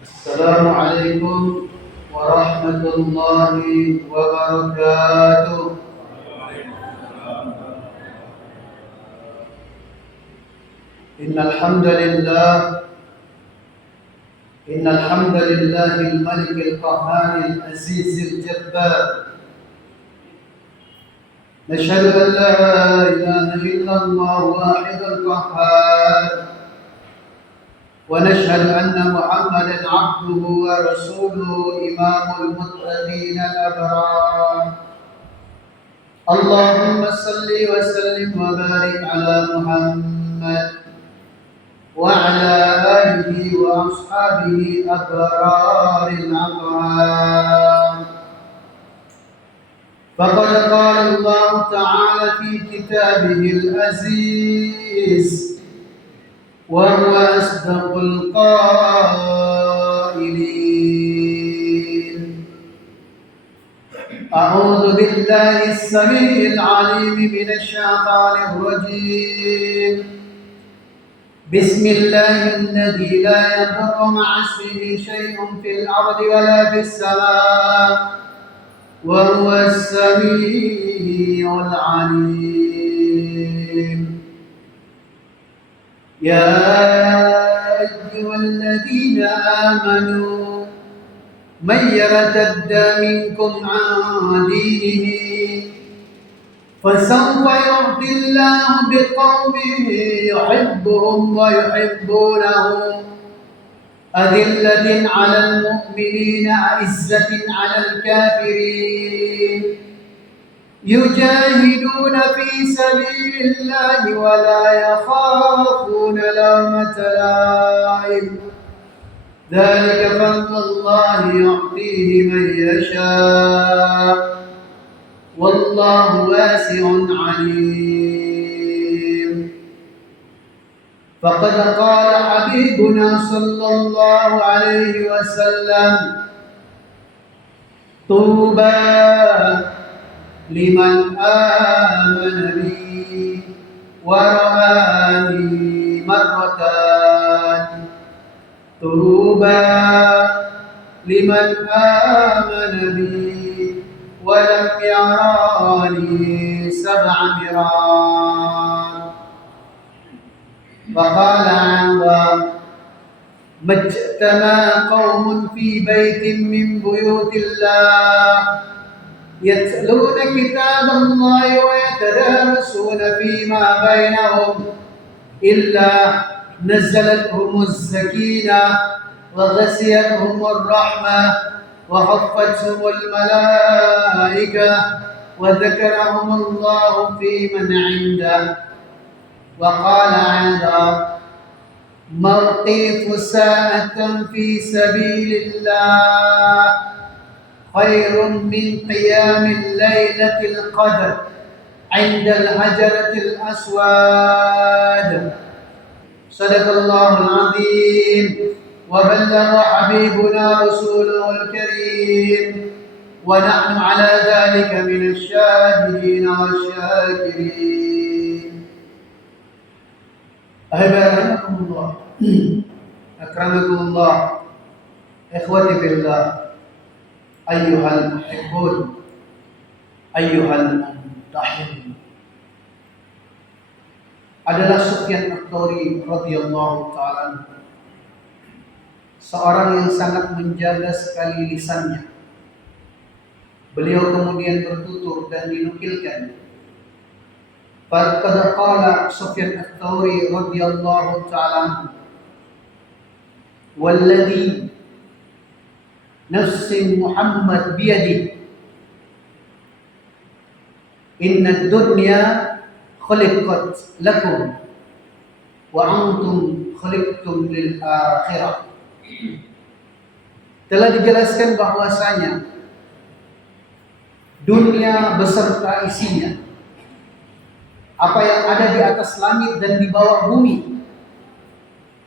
السلام عليكم ورحمة الله وبركاته. إن الحمد لله الملك القهار العزيز الجبار. نشهد أن لا إله إلا الله واحد القهار، ونشهد أن محمدا عبده ورسوله إمام المتقين الأبرار. اللهم صل وسلم وبارك على محمد وعلى آله وأصحابه أبرار الأبرار. فقد قال الله تعالى في كتابه العزيز وهو أصدق القائلين: أعوذ بالله السميع العليم من الشيطان الرجيم. بسم الله الذي لا يضر مع اسمه شيء في الأرض ولا في السماء وهو السميع العليم. يا أيها الذين آمنوا من يرتد منكم عن دينه فسوف يؤتي الله بقوم يحبهم ويحبونه أذلة على المؤمنين أعزة على الكافرين يجاهدون في سبيل الله ولا يخافون لومة لائم. ذلك فضل الله يعطيه من يشاء والله واسع عليم. فقد قال حبيبنا صلى الله عليه وسلم: طوبى لمن آمن بي ورآني مرتان. طوبى لمن آمن بي ولم يراني 7 مرات. فقال عمرو: ما اجتمع قوم في بيت من بيوت الله يتلون كتاب الله ويتدارسون فيما بينهم إلا نزلتهم السكينة وغشيتهم الرحمة وحفتهم الملائكة وذكرهم الله في من عنده. وقال عذا: موقف ساعة في سبيل الله خير من قيام الليلة القدر عند الحجرة الأسود. صدق الله العظيم وبلغ حبيبنا رسوله الكريم، ونحن على ذلك من الشاهدين والشاكرين. أحبكم الله، أكرمكم الله، إخوتي في الله، أيها المحبون، أيها الممتحنون. Adalah Sufyan Ats-Tsauri radhiyallahu ta'ala, seorang yang sangat menjaga sekali lisannya. Beliau kemudian bertutur dan dinukilkan, faqad qala Sufyan Ats-Tsauri radhiyallahu ta'ala: walladhi nafsi Muhammad biyadihi inna ad-dunya khuliqat lakum wa antum khuliqtum lil akhirah. Telah dijelaskan bahwasanya dunia beserta isinya, apa yang ada di atas langit dan di bawah bumi,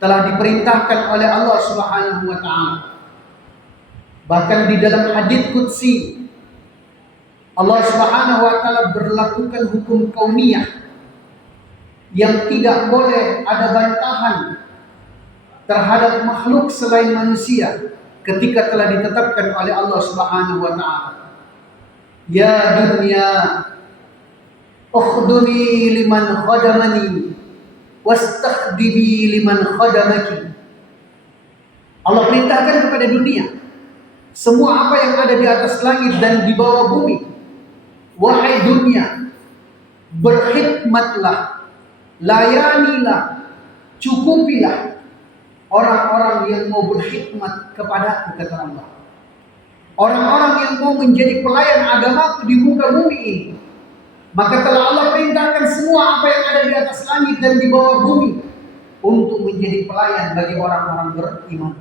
telah diperintahkan oleh Allah Subhanahu wa taala. Bahkan di dalam hadits qudsi Allah Subhanahu wa taala berlakukan hukum kauniyah yang tidak boleh ada bantahan terhadap makhluk selain manusia ketika telah ditetapkan oleh Allah Subhanahu wa taala. Ya dunya, ukhduni liman khadamani wastakhdimi liman khadamaki. Allah perintahkan kepada dunia, semua apa yang ada di atas langit dan di bawah bumi, wahai dunia, berkhidmatlah, layanilah, cukupilah orang-orang yang mau berkhidmat kepadaku, kata Allah. Orang-orang yang mau menjadi pelayan agamaku di muka bumi ini. Maka telah Allah perintahkan semua apa yang ada di atas langit dan di bawah bumi untuk menjadi pelayan bagi orang-orang beriman.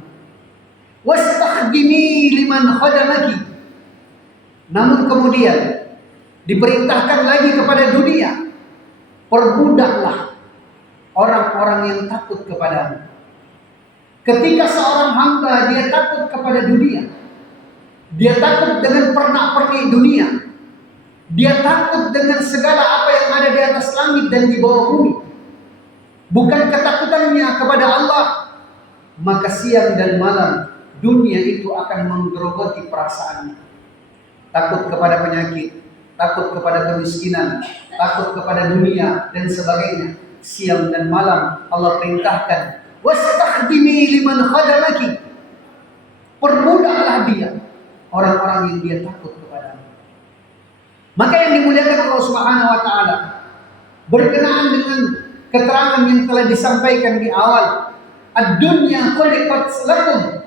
Wastakhdimi liman khadamaki. Namun kemudian diperintahkan lagi kepada dunia, perbudaklah orang-orang yang takut kepadamu. Ketika seorang hamba dia takut kepada dunia, dia takut dengan pernak-pernik dunia, dia takut dengan segala apa yang ada di atas langit dan di bawah bumi, bukan ketakutannya kepada Allah, maka siang dan malam dunia itu akan menggerogoti perasaannya. Takut kepada penyakit, takut kepada kemiskinan, takut kepada dunia dan sebagainya. Siang dan malam Allah perintahkan, wastakhdimi liman khadamaki. Perbudaklah dia, orang-orang yang dia takut kepadamu. Maka yang dimuliakan Allah Subhanahu wa taala berkenaan dengan keterangan yang telah disampaikan di awal, ad-dunya khuliqat lakum,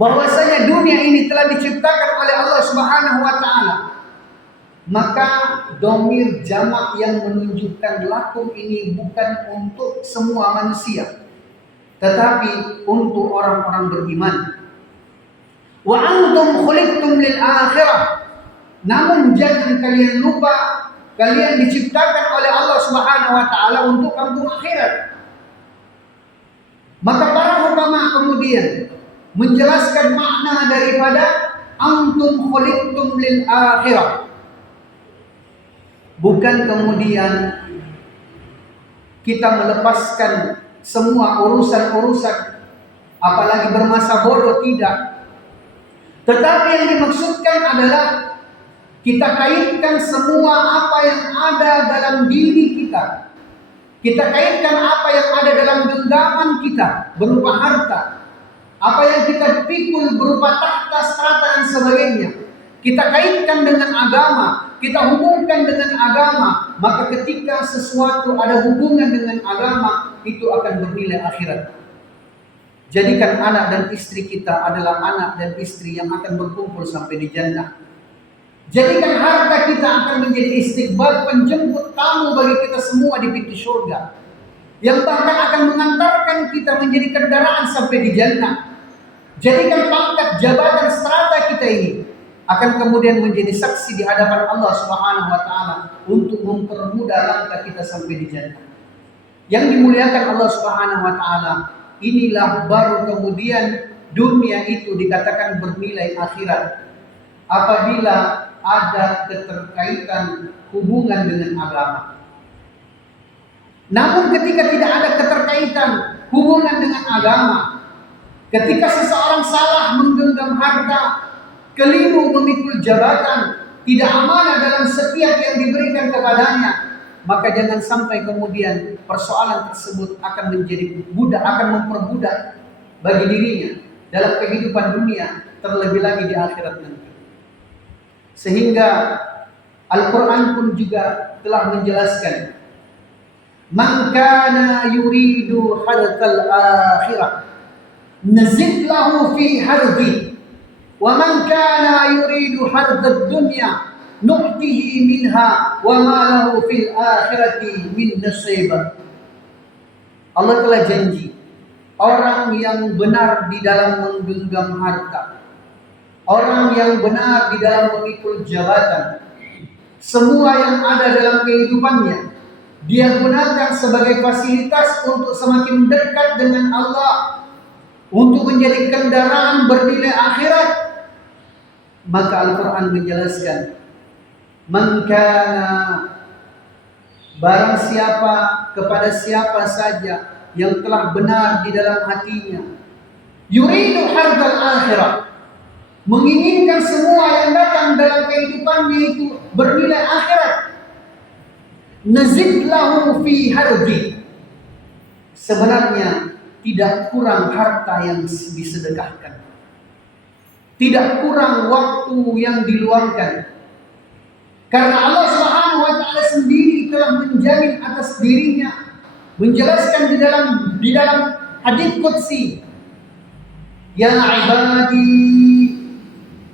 bahwasanya dunia ini telah diciptakan oleh Allah Subhanahu wa taala. Maka domir jamak yang menunjukkan lakum ini bukan untuk semua manusia, tetapi untuk orang-orang beriman. Wa antum khuliqtum lil akhirah. Namun jangan kalian lupa, kalian diciptakan oleh Allah Subhanahu wa taala untuk kampung akhirat. Maka para ulama kemudian menjelaskan makna daripada antum khuliqtum lil akhirah. Bukan kemudian kita melepaskan semua urusan-urusan, apalagi bermasa bodoh, tidak. Tetapi yang dimaksudkan adalah kita kaitkan semua apa yang ada dalam diri kita. Kita kaitkan apa yang ada dalam genggaman kita berupa harta, apa yang kita pikul berupa tahta, strata dan sebagainya. Kita kaitkan dengan agama, kita hubungkan dengan agama, maka ketika sesuatu ada hubungan dengan agama, itu akan bernilai akhirat. Jadikan anak dan istri kita adalah anak dan istri yang akan berkumpul sampai di jannah. Jadikan harta kita akan menjadi istiqbal, penjemput tamu bagi kita semua di pintu surga, yang bahkan akan mengantarkan kita menjadi kendaraan sampai di jannah. Jadikan pangkat, jabatan, strata kita ini akan kemudian menjadi saksi di hadapan Allah Subhanahu wa taala untuk mempermudah langkah kita sampai di jannah. Yang dimuliakan Allah Subhanahu wa taala, inilah baru kemudian dunia itu dikatakan bernilai akhirat apabila ada keterkaitan hubungan dengan agama. Namun ketika tidak ada keterkaitan hubungan dengan agama, ketika seseorang salah menggenggam harta, keliru memikul jabatan, tidak amanah dalam setiap yang diberikan kepadanya, maka jangan sampai kemudian persoalan tersebut akan menjadi budak, akan memperbudak bagi dirinya dalam kehidupan dunia, terlebih lagi di akhirat nanti. Sehingga Al-Quran pun juga telah menjelaskan, man kana yuridu harthal akhirah nazid lahu fi harthi wa man kana yuridu harthad dunya nu'tihi minha wa ma lahu fil akhirati min nasib. Allah telah janji, orang yang benar di dalam menggenggam harta, orang yang benar di dalam memikul jabatan, semua yang ada dalam kehidupannya dia gunakan sebagai fasilitas untuk semakin dekat dengan Allah, untuk menjadi kendaraan bernilai akhirat. Maka Al-Quran menjelaskan, man kana, barang siapa, kepada siapa saja, yang telah benar di dalam hatinya. Yuridu hardal akhirah, menginginkan semua yang datang dalam kehidupannya itu bernilai akhirat. Nazid lahu fi hardi, sebenarnya tidak kurang harta yang disedekahkan, tidak kurang waktu yang diluangkan, karena Allah Subhanahu wa taala sendiri telah menjamin atas dirinya, menjelaskan di dalam hadits qudsi, ya ibadi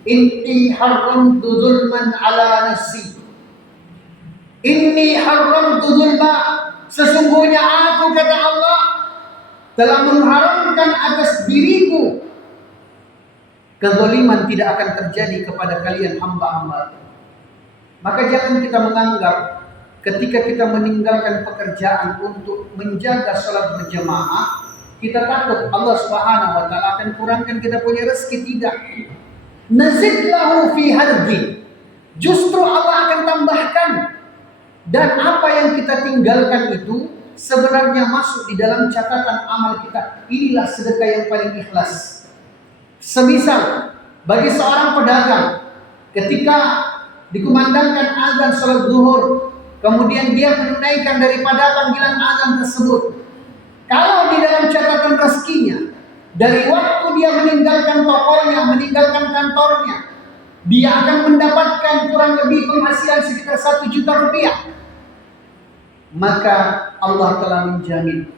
inni haramtu zulman ala nafsi, inni haramtu zulma, sesungguhnya aku, kata Allah, telah mengharamkan atas diriku kezaliman tidak akan terjadi kepada kalian hamba-hamba. Maka jangan kita menganggap ketika kita meninggalkan pekerjaan untuk menjaga sholat berjamaah, kita takut Allah Subhanahu wa taala akan kurangkan kita punya rezeki. Tidak. Nazid lahu fi hardi, justru Allah akan tambahkan. Dan apa yang kita tinggalkan itu sebenarnya masuk di dalam catatan amal kita. Inilah sedekah yang paling ikhlas. Semisal bagi seorang pedagang, ketika dikumandangkan azan salat zuhur, kemudian dia menunaikan daripada panggilan azan tersebut, kalau di dalam catatan rezekinya, dari waktu dia meninggalkan tokonya, meninggalkan kantornya, dia akan mendapatkan kurang lebih penghasilan sekitar 1 juta rupiah. Maka Allah telah menjamin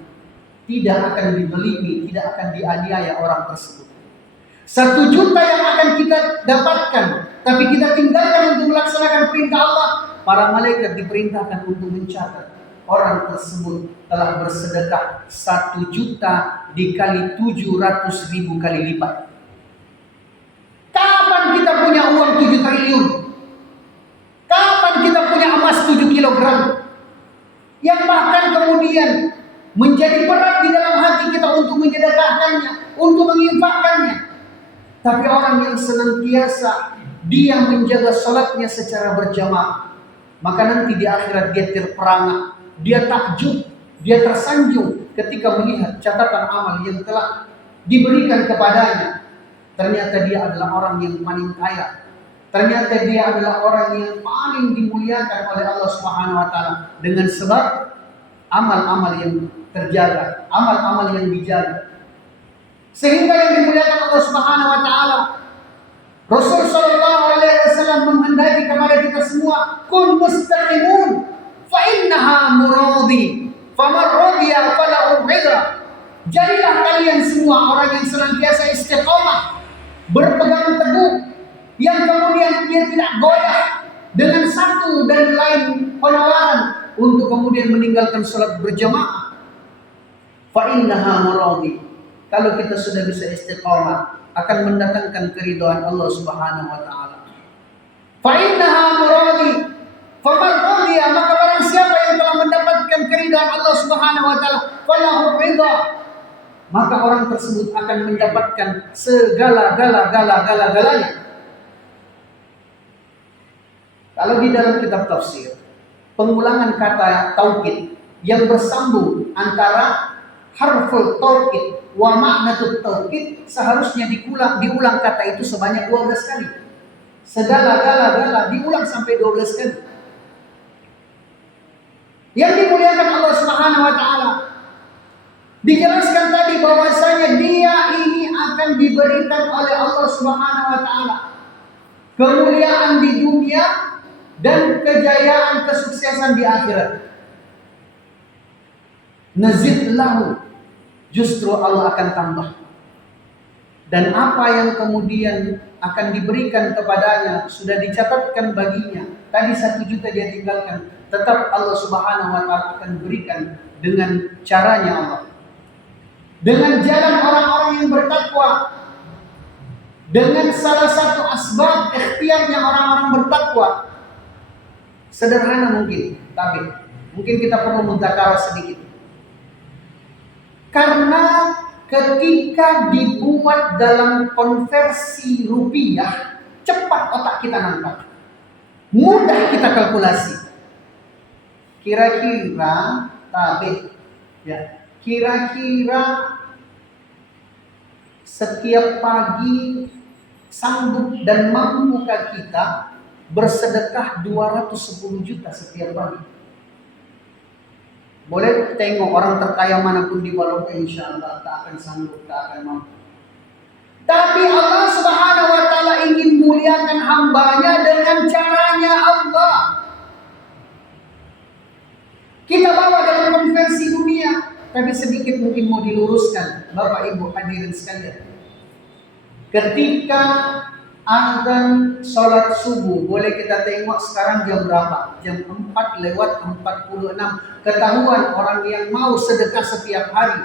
tidak akan dizalimi, tidak akan dianiaya orang tersebut. 1 juta yang akan kita dapatkan, tapi kita tinggalkan untuk melaksanakan perintah Allah, para malaikat diperintahkan untuk mencatat orang tersebut telah bersedekah 1 juta dikali 700.000 kali lipat. Kapan kita punya uang 7 triliun? Kapan kita punya emas 7 kilogram? Yang bahkan kemudian menjadi berat di dalam hati kita untuk menyedekahkannya, untuk menginfakkannya. Tapi orang yang senantiasa dia menjaga salatnya secara berjamaah, maka nanti di akhirat dia terperangah, dia takjub, dia tersanjung ketika melihat catatan amal yang telah diberikan kepadanya. Ternyata dia adalah orang yang paling kaya. Ternyata dia adalah orang yang paling dimuliakan oleh Allah Subhanahu wa taala dengan sebab amal-amal yang terjaga, amal-amal yang dijaga. Sehingga yang dimuliakan Allah Subhanahu wa taala, Rasul sallallahu alaihi wasallam menghendaki kepada kita semua, kun mustaqimun fa innaha muradi, faman radiya falahu ridha. Jadilah kalian semua orang yang senantiasa istiqamah, berpegang teguh, yang kemudian dia tidak goyah dengan satu dan lain penawaran untuk kemudian meninggalkan salat berjamaah. Fa innaha muradi. Kalau kita sudah bisa istiqamah, akan mendatangkan keridhaan Allah Subhanahu wa taala. Fa innaha muradi, faman radiya, maka barang siapa yang telah mendapatkan keridhaan Allah Subhanahu wa taala, falahu ridha, maka orang tersebut akan mendapatkan segala-galanya. Kalau di dalam kitab tafsir, pengulangan kata taukid yang bersambung antara harful taukid wa ma'natut taukid seharusnya diulang kata itu sebanyak 12 kali. Segala-gala diulang sampai 12 kali. Yang dimuliakan Allah Subhanahu wa taala, dijelaskan tadi bahwasanya dia ini akan diberikan oleh Allah Subhanahu wa taala kemuliaan di dunia dan kejayaan kesuksesan di akhirat. Nazid lahu, justru Allah akan tambah. Dan apa yang kemudian akan diberikan kepadanya sudah dicatatkan baginya. Tadi 1 juta dia tinggalkan, tetap Allah Subhanahu wa taala akan berikan dengan caranya Allah. Dengan jalan orang-orang yang bertakwa. Dengan salah satu asbab ikhtiarnya orang-orang bertakwa. Sederhana mungkin, tapi mungkin kita perlu mudzakarah sedikit. Karena ketika dibuat dalam konversi rupiah, cepat otak kita nangkap. Mudah kita kalkulasi. Kira-kira kira-kira setiap pagi sanggup dan mampukah kita bersedekah 210 juta setiap pagi? Boleh tengok orang terkaya manapun di Walaupun insya Allah tak akan sanggup, tak akan mampu. Tapi Allah Subhanahu wa Ta'ala ingin muliakan hambanya dengan caranya Allah. Kita bawa dalam konversi dunia, tapi sedikit mungkin mau diluruskan, Bapak Ibu hadirin sekalian. Ketika azan sholat subuh, boleh kita tengok sekarang jam berapa? Jam 4:46. Ketahuan orang yang mau sedekah setiap hari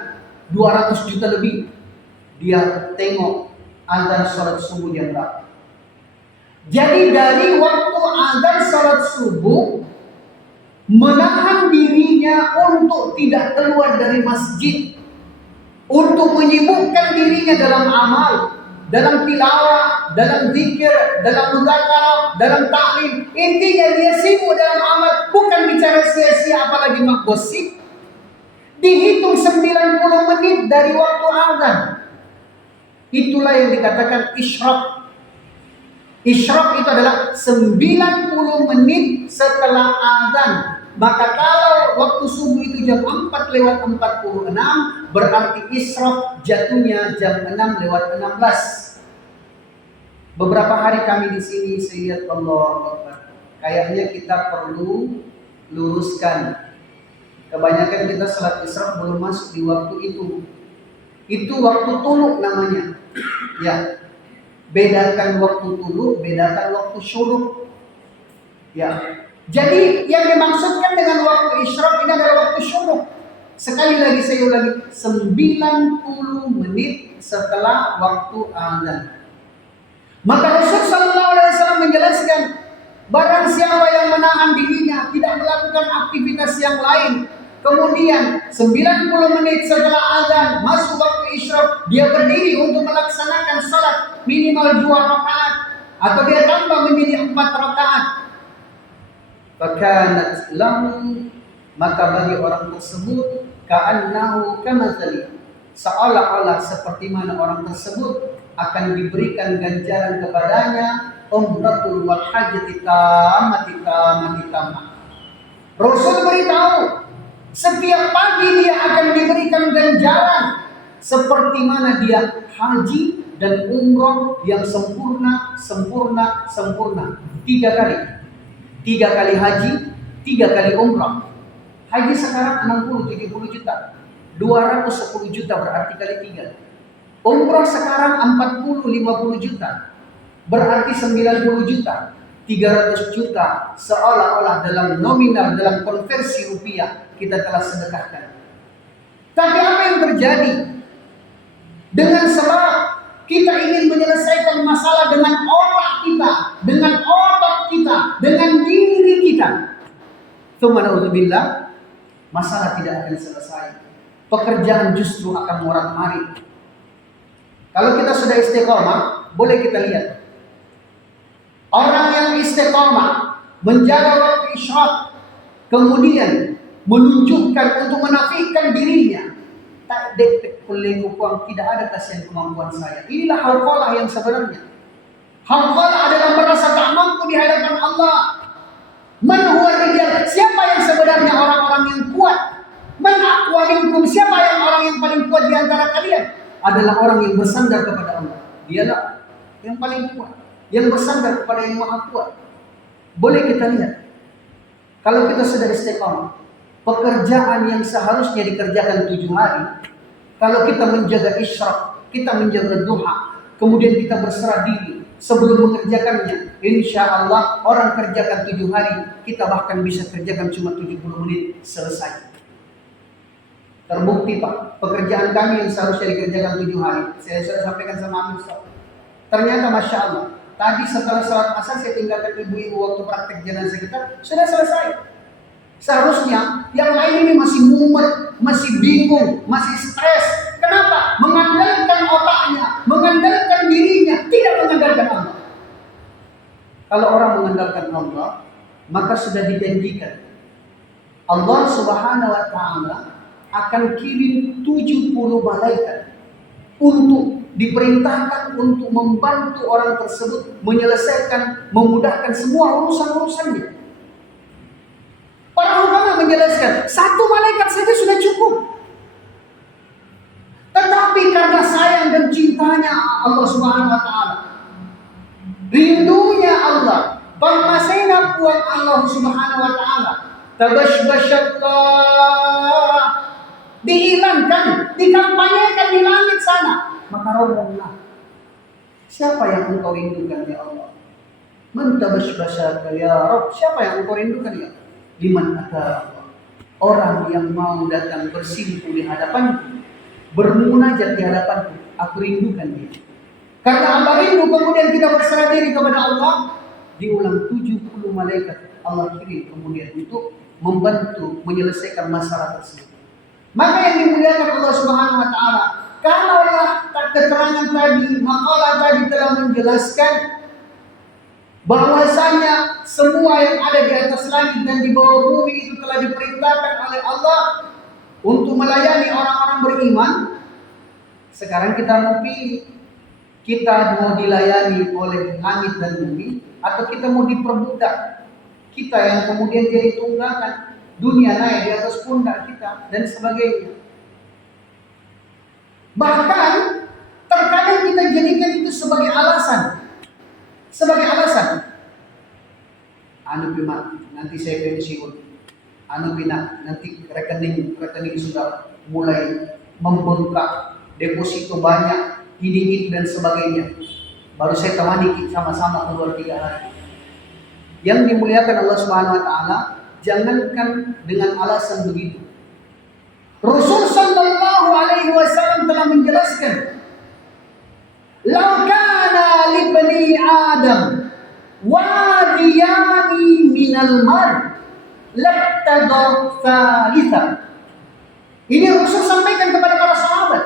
200 juta lebih, dia tengok azan sholat subuh jam berapa. Jadi dari waktu azan sholat subuh, menahan dirinya untuk tidak keluar dari masjid, untuk menyibukkan dirinya dalam amal, dalam tilawah, dalam zikir, dalam muzakarah, dalam ta'lim. Intinya dia sibuk dalam amal, bukan bicara sia-sia apalagi menggosip. Dihitung 90 menit dari waktu azan. Itulah yang dikatakan isyraq. Isyraq itu adalah 90 menit setelah azan. Maka kalau waktu subuh itu jam 4:46, berarti isyraq jatuhnya jam 6:16. Beberapa hari kami di sini saya lihat Allah Akbar. Kayaknya kita perlu luruskan. Kebanyakan kita salat isyraq belum masuk di waktu itu. Itu waktu tuluk namanya. Ya. Bedakan waktu tuluk, bedakan waktu syuruk. Ya. Jadi yang dimaksudkan dengan waktu isyraq ini adalah waktu syuruk. Sekali lagi saya ulangi, 90 menit setelah waktu azan. Maka Rasul sallallahu alaihi wasallam menjelaskan, barang siapa yang menahan dirinya tidak melakukan aktivitas yang lain, kemudian 90 menit setelah azan masuk waktu isyraq, dia berdiri untuk melaksanakan salat minimal 2 rakaat atau dia tambah menjadi 4 rakaat. Fakanat lahu, maka bagi orang tersebut ka'annahu kamathali, seolah-olah seperti mana orang tersebut akan diberikan ganjaran kepadanya umratul wal hajati tamati. Rasul beritahu, setiap pagi dia akan diberikan ganjaran seperti mana dia haji dan umrah yang sempurna. 3 kali. 3 kali haji, 3 kali umrah. Haji sekarang 60-70 juta. 210 juta berarti kali 3. Umrah sekarang 40-50 juta. Berarti 90 juta. 300 juta seolah-olah dalam nominal, dalam konversi rupiah kita telah sedekahkan. Tapi apa yang terjadi? Dengan sebab kita ingin menyelesaikan masalah dengan otak kita, dengan diri kita. Subhanallah, masalah tidak akan selesai. Pekerjaan justru akan morat-marit. Kalau kita sudah istiqomah, boleh kita lihat. Orang yang istiqomah menjaga waktu isyraq, kemudian menunjukkan untuk menafikan dirinya, tak detek kuliah uang, tidak ada kasihan kemampuan saya. Inilah hauqalah yang sebenarnya. Hauqalah adalah merasa tak mampu di hadapan Allah. Man huwa rijal, siapa yang sebenarnya orang-orang yang kuat? Man aqwa minkum, siapa yang orang yang paling kuat di antara kalian? Adalah orang yang bersandar kepada Allah. Dialah yang paling kuat, yang bersandar kepada yang maha kuat. Boleh kita lihat, kalau kita sudah istiqamah, pekerjaan yang seharusnya dikerjakan 7 hari, kalau kita menjaga isyraq, kita menjaga duha, kemudian kita berserah diri sebelum mengerjakannya, insya Allah orang kerjakan 7 hari, kita bahkan bisa kerjakan cuma 70 menit, selesai. Terbukti Pak, pekerjaan kami yang seharusnya dikerjakan 7 hari, saya sudah sampaikan sama Amin. Ternyata Masya Allah, tadi setelah salat asar saya tinggalkan ibu-ibu waktu praktek jenazah kita, sudah selesai. Seharusnya yang lain ini masih mumet, masih bingung, masih stres. Kenapa? Mengandalkan otaknya, mengandalkan dirinya, tidak mengandalkan Allah. Kalau orang mengandalkan Allah, maka sudah dijanjikan Allah Subhanahu wa Ta'ala akan kirim 70 malaikat untuk diperintahkan untuk membantu orang tersebut menyelesaikan, memudahkan semua urusan-urusannya. Para ulama menjelaskan, satu malaikat saja sudah cukup. Tetapi karena sayang dan cintanya Allah Subhanahu wa taala, rindunya Allah, pemasenap buat Allah Subhanahu wa taala, tabashbashallah, dihilangkan, dikampanyekan di langit sana, maka robohlah. Siapa yang engkau rindukan ya Allah? Man tabashbashaka ya Rabb, siapa yang engkau rindukan ya? Liman ata Allah, orang yang mau datang bersimpuh di hadapanku, bermunajat di hadapanku, aku rindukan dia. Karena Allah rindu, kemudian kita berserah diri kepada Allah, diulang 70 malaikat Allah kirim kemudian untuk membantu menyelesaikan masalah tersebut. Maka yang dimuliakan Allah Subhanahu wa taala, kalaulah keterangan tadi, makalah tadi telah menjelaskan bahwasanya semua yang ada di atas langit dan di bawah bumi itu telah diperintahkan oleh Allah untuk melayani orang-orang beriman. Sekarang kita mau pilih, kita mau dilayani oleh langit dan bumi atau kita mau diperbudak, kita yang kemudian jadi tunggangan, dunia naik di atas pundak kita dan sebagainya. Bahkan terkadang kita jadikan itu sebagai alasan. Anu bima, nanti saya pensiun. Anu bina, nanti rekening sudah mulai membengkak, deposito banyak, ini dan sebagainya. Baru saya temani sama-sama keluar 3 hari. Yang dimuliakan Allah Subhanahu wa taala, jangankan dengan alasan begitu. Rasul sallallahu alaihi wasallam telah menjelaskan, "Lau kana li bani Adam wadiyani minal mar labtagha thalitha." Ini Rasul sampaikan kepada para sahabat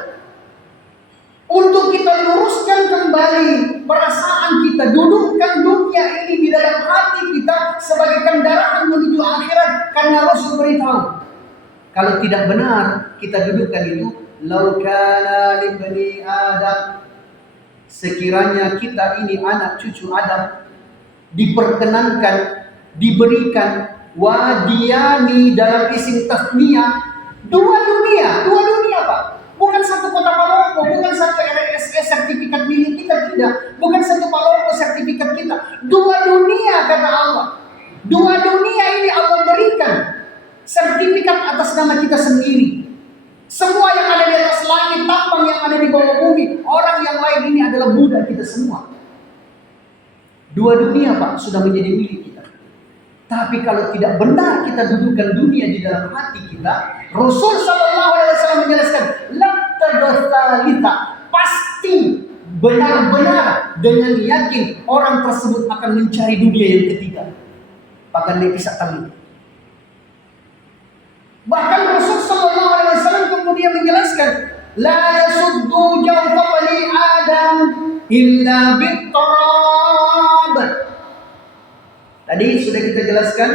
untuk kita luruskan kembali perasaan kita, dudukkan dunia ini di dalam hati kita sebagai kendaraan menuju akhirat. Karena Rasul beritahu, kalau tidak benar kita dudukkan itu, lau kana li bani Adam, sekiranya kita ini anak cucu Adam diperkenankan, diberikan wadiyani dalam isim tasniyah, dua dunia Pak. Bukan satu kota Palopo, bukan satu RSS sertifikat milik kita, tidak. Bukan satu Palopo sertifikat kita. 2 dunia kata Allah. 2 dunia ini Allah berikan sertifikat atas nama kita sendiri. Semua yang ada di atas langit, tambang yang ada di bawah bumi, orang yang lain ini adalah budak kita semua. 2 dunia Pak sudah menjadi milik kita. Tapi kalau tidak benar kita dudukkan dunia di dalam hati kita, Rasul sallallahu alaihi wasallam menjelaskan, "Labtagha, pasti benar-benar dengan yakin orang tersebut akan mencari dunia yang ketiga." Bahkan dia bisa kali. Bahkan Rasul sallallahu alaihi wasallam kemudian menjelaskan, "La yasuddu jawfa bani Adam illa bit-turab." Tadi sudah kita jelaskan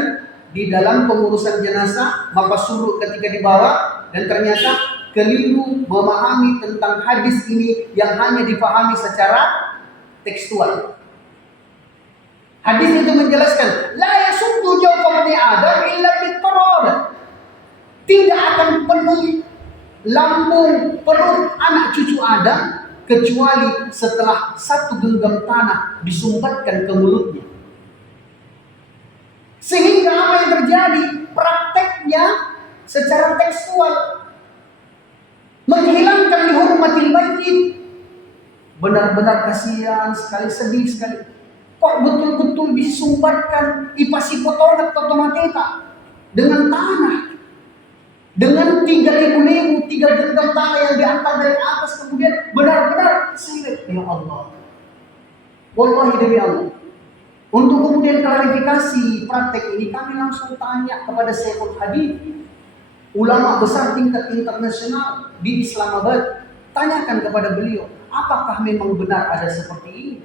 di dalam pengurusan jenazah, maka suruh ketika dibawa, dan ternyata keliru memahami tentang hadis ini yang hanya dipahami secara tekstual. Hadis itu menjelaskan, la yasuddu jawfa bani Adam illa bit-turab. Tidak akan penuh lambung perut anak cucu Adam kecuali setelah 1 genggam tanah disumbatkan ke mulutnya. Sehingga apa yang terjadi? Prakteknya secara tekstual menghilangkan dihormatil masjid. Benar-benar kasihan sekali, sedih sekali. Kok betul-betul disumbatkan ipasi potongan totomateta dengan tanah, dengan 3 genggam tanah yang diantar dari atas, kemudian benar-benar sirik. Ya Allah, wallahi demi Allah. Untuk kemudian klarifikasi praktek ini, kami langsung tanya kepada Syekhul Hadith, ulama besar tingkat internasional di Islamabad. Tanyakan kepada beliau, apakah memang benar ada seperti ini?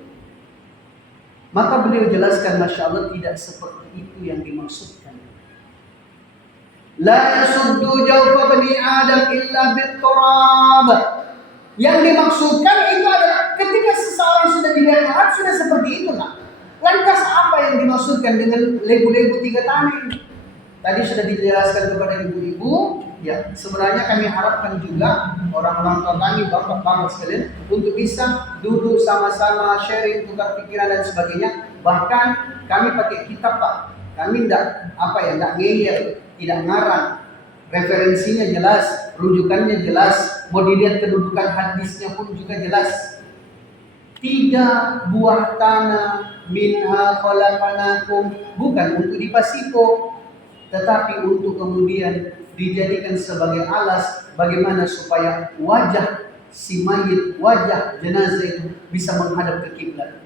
Maka beliau jelaskan, Masya Allah, tidak seperti itu yang dimaksudkan. La yasuddu jawfa bani Adam illa bit-turab. Yang dimaksudkan itu adalah ketika seseorang sudah dilihat Arab sudah seperti itulah. Lantas apa yang dimaksudkan dengan legu-legu 3 tanah ini? Tadi sudah dijelaskan kepada ibu-ibu. Ya, sebenarnya kami harapkan juga orang-orang tua kami, bapak-bapak sekalian, untuk bisa duduk sama-sama sharing, tukar pikiran dan sebagainya. Bahkan kami pakai kitab, Pak. Kami tidak ngeyel, tidak ngarang. Referensinya jelas, rujukannya jelas, mau dilihat kedudukan hadisnya pun juga jelas. 3 buah tanah minha khalaqnakum, bukan untuk dipasipo, tetapi untuk kemudian dijadikan sebagai alas bagaimana supaya wajah si mayit, wajah jenazah itu bisa menghadap ke kiblat.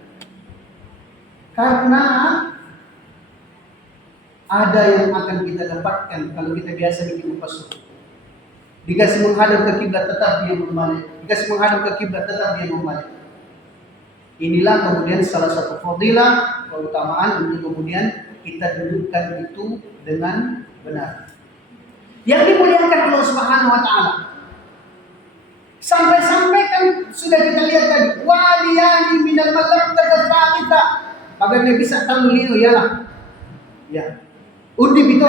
Karena ada yang akan kita dapatkan kalau kita biasa bikin upas suku. Dikasih menghadap ke kiblat tetap dia membalik. Dikasih menghadap ke kiblat tetap dia membalik. Inilah kemudian salah satu fadilah, keutamaan untuk kemudian kita dudukkan itu dengan benar. Yang dimuliakan Allah Subhanahu wa taala. Sampai-sampai kan sudah kita lihat tadi, waliyani minal malaikati tsalitsa. Bagaimana bisa tahu itu ialah ya. Undip itu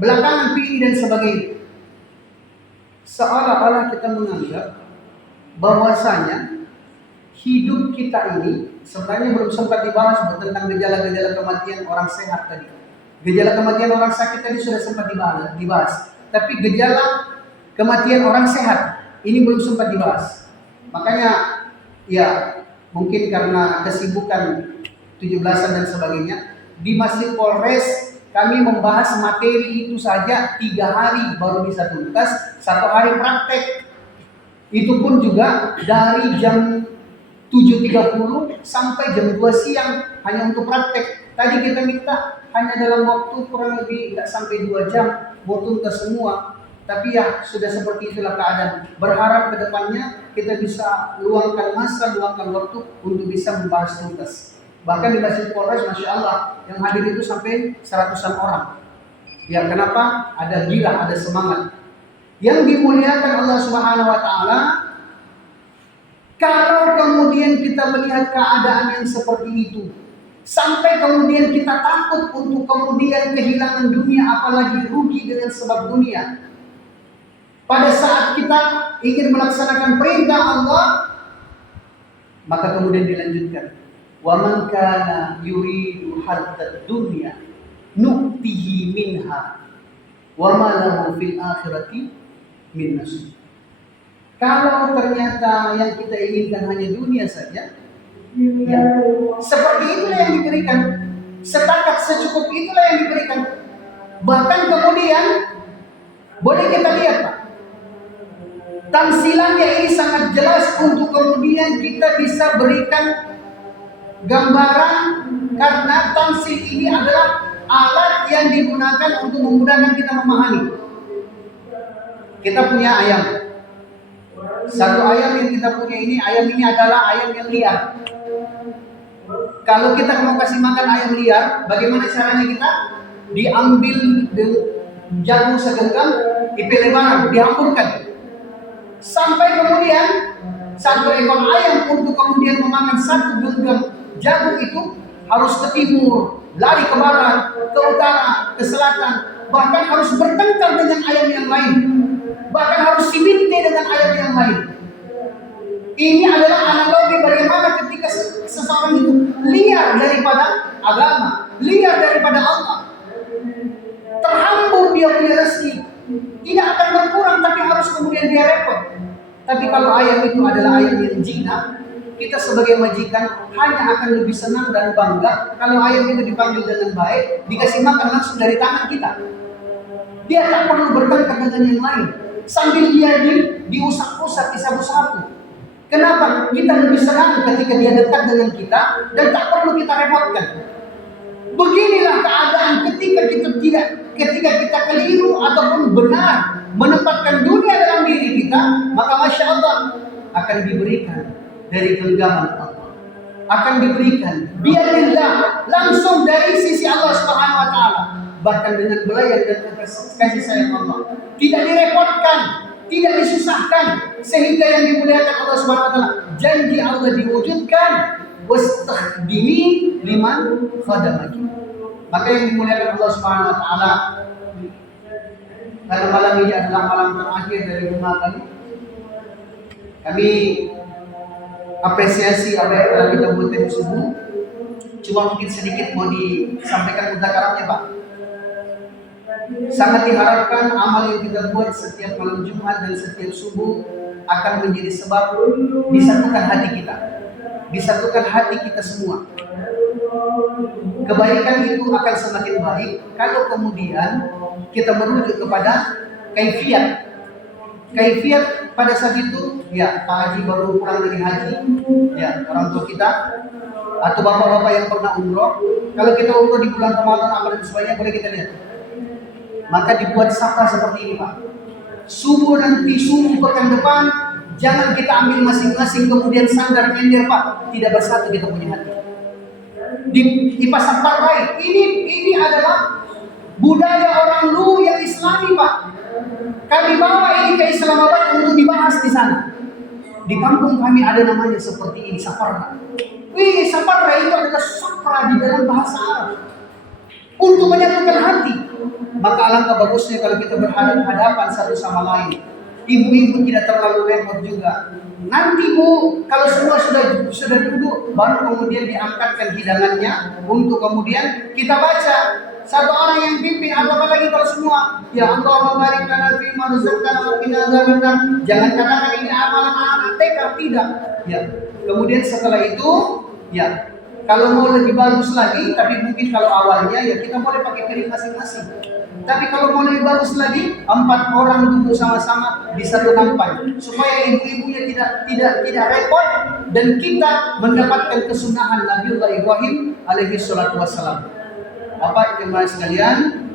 belakangan pilih dan sebagainya. Seolah-olah kita menganggap bahwasanya hidup kita ini sebenarnya belum sempat dibahas tentang gejala-gejala kematian orang sehat tadi. Gejala kematian orang sakit tadi sudah sempat dibahas. Tapi gejala kematian orang sehat ini belum sempat dibahas. Makanya ya mungkin karena kesibukan 17-an dan sebagainya, di Masjid Polres kami membahas materi itu saja 3 hari baru bisa tuntas, 1 hari praktek. Itu pun juga dari jam 7.30 sampai jam 2 siang hanya untuk praktek. Tadi kita minta hanya dalam waktu kurang lebih tidak sampai 2 jam mau tuntas semua. Tapi ya sudah seperti itulah keadaan. Berharap ke depannya kita bisa luangkan masa, luangkan waktu untuk bisa membahas tuntas. Bahkan di Masjid Polres, Masya Allah, yang hadir itu sampai 100-an orang. Ya kenapa? Ada gila, ada semangat. Yang dimuliakan Allah Subhanahu wa taala, kalau kemudian kita melihat keadaan yang seperti itu, sampai kemudian kita takut untuk kemudian kehilangan dunia, apalagi rugi dengan sebab dunia. Pada saat kita ingin melaksanakan perintah Allah, maka kemudian dilanjutkan, wa man kana yuridu haddad dunya nu'tihi minha wa ma lahu fil akhirati min nasib. Kalau ternyata yang kita inginkan hanya dunia saja, ya, seperti itulah yang diberikan. Setakat secukup itulah yang diberikan. Bahkan kemudian boleh kita lihat, Pak, tamsilannya ini sangat jelas untuk kemudian kita bisa berikan gambaran, karena tamsil ini adalah alat yang digunakan untuk memudahkan kita memahami. Kita punya ayam. Satu ayam yang kita punya ini, ayam ini adalah ayam yang liar. Kalau kita mau kasih makan ayam liar, bagaimana caranya kita? Diambil jagung segenggam, dipilih barang, dihamburkan. Sampai kemudian satu ekor ayam untuk kemudian memakan 1 genggam jagung itu harus ke timur, lari ke barat, ke utara, ke selatan, bahkan harus bertengkar dengan ayam yang lain, bahkan harus siminti dengan ayam yang lain. Ini adalah analogi bagaimana ketika seseorang itu liar daripada agama, liar daripada Allah, terhambur dia punya rezeki, tidak akan berkurang tapi harus kemudian dia repot. Tapi kalau ayam itu adalah ayam yang jinak, kita sebagai majikan hanya akan lebih senang dan bangga kalau ayam itu dipanggil dengan baik, dikasih makan langsung dari tangan kita. Dia tak perlu bertengkar dengan yang lain, sambil dia diusap-usap, disapu-sapu. Kenapa? Kita lebih senang ketika dia dekat dengan kita dan tak perlu kita repotkan. Beginilah keadaan ketika kita keliru ataupun benar menempatkan dunia dalam diri kita, maka Masya Allah akan diberikan dari genggaman Allah, akan diberikan biadillah langsung dari sisi Allah Subhanahu wa taala. bahkan dengan belayan dan kasih sayang Allah. Tidak direpotkan, tidak disusahkan, sehingga yang dimuliakan Allah Subhanahu wa taala, janji Allah diwujudkan. Wastakhdimi liman khadamaki. Maka yang dimuliakan Allah Subhanahu wa taala, karena malam ini adalah malam terakhir dari rumah kami apresiasi apa yang telah kita buat tadi subuh. Cuma mungkin sedikit mau disampaikan mudzakarahnya, Pak. Sangat diharapkan amal yang kita buat setiap malam Jumat dan setiap subuh akan menjadi sebab disatukan hati kita, disatukan hati kita semua. Kebaikan itu akan semakin baik kalau kemudian kita merujuk kepada kaifiat. Kaifiat pada saat itu, ya Pak Haji baru pulang dari haji, ya orang tua kita, atau bapak-bapak yang pernah umroh. Kalau kita umroh di bulan Ramadan, amal dan sebagainya, boleh kita lihat. Maka dibuat sakra seperti ini, Pak. Subuh nanti, subuh pekan depan, jangan kita ambil masing-masing kemudian sandar nyender, Pak. Tidak bersatu kita punya hati. Dipasang parai. Ini adalah budaya orang Lu yang Islami, Pak. Kami bawa ini ke Islamabad untuk dibahas di sana. Di kampung kami ada namanya seperti ini, saparra. Wih, saparra itu adalah sakra di dalam bahasa Arab untuk menyatukan hati. Maka alangkah bagusnya kalau kita berhadapan satu sama lain. Ibu-ibu tidak terlalu repot juga. Nanti Bu, kalau semua sudah duduk, baru kemudian diangkatkan hidangannya untuk kemudian kita baca. Satu orang yang pimpin, apalagi kalau semua, ya Allah barik lana fi ma razaqtana wa qina adzabannar. Jangan katakan ini amalan anak TK, tidak. Ya. Kemudian setelah itu, ya, kalau mau lebih bagus lagi, tapi mungkin kalau awalnya ya kita boleh pakai piring masing-masing. Tapi kalau mau lebih bagus lagi, 4 orang duduk sama-sama di satu nampan, supaya ibu-ibunya tidak repot dan kita mendapatkan kesunahan Nabiullah Ibrahim alaihi salatu wassalam. Bapak jemaah sekalian,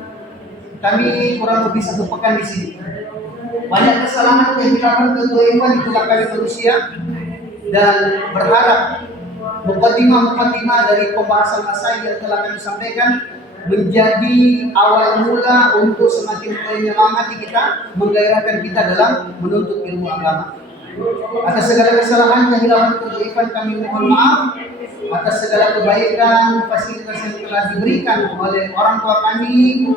kami kurang lebih 1 pekan di sini. Banyak kesalahan yang dilakukan ketua itulah kami manusia, dan berharap mukadimah dari pembahasan masail yang telah kami sampaikan menjadi awal mula untuk semakin menyemangati kita, menggairahkan kita dalam menuntut ilmu agama. Atas segala kesalahan yang dilakukan ketua kami mohon maaf. Atas segala kebaikan, fasilitas yang telah diberikan oleh orang tua kami,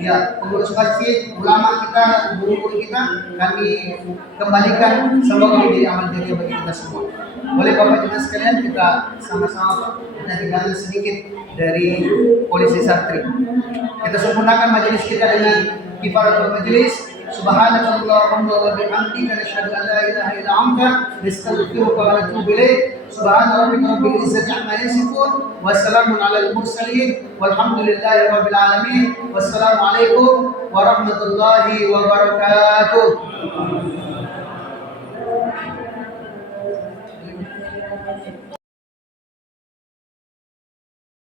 ya pengurus masjid, ulama kita, guru-guru kita, kami kembalikan semoga menjadi amal jariah bagi kita semua. Boleh Bapak Jemaah sekalian kita sama-sama menyanyikan sedikit dari Polisi Santri. Kita sempurnakan majelis kita dengan kifaratul majelis. Subhanakallahumma wa bihamdika nasyhadu an la ilaha illa anta nastaghfiruka wa natubu ilaik. Subhana rabbika rabbil izzati amma yasifun wa salamun alal mursalin walhamdulillahi rabbil alamin. Wassalamu alaikum warahmatullahi wabarakatuh.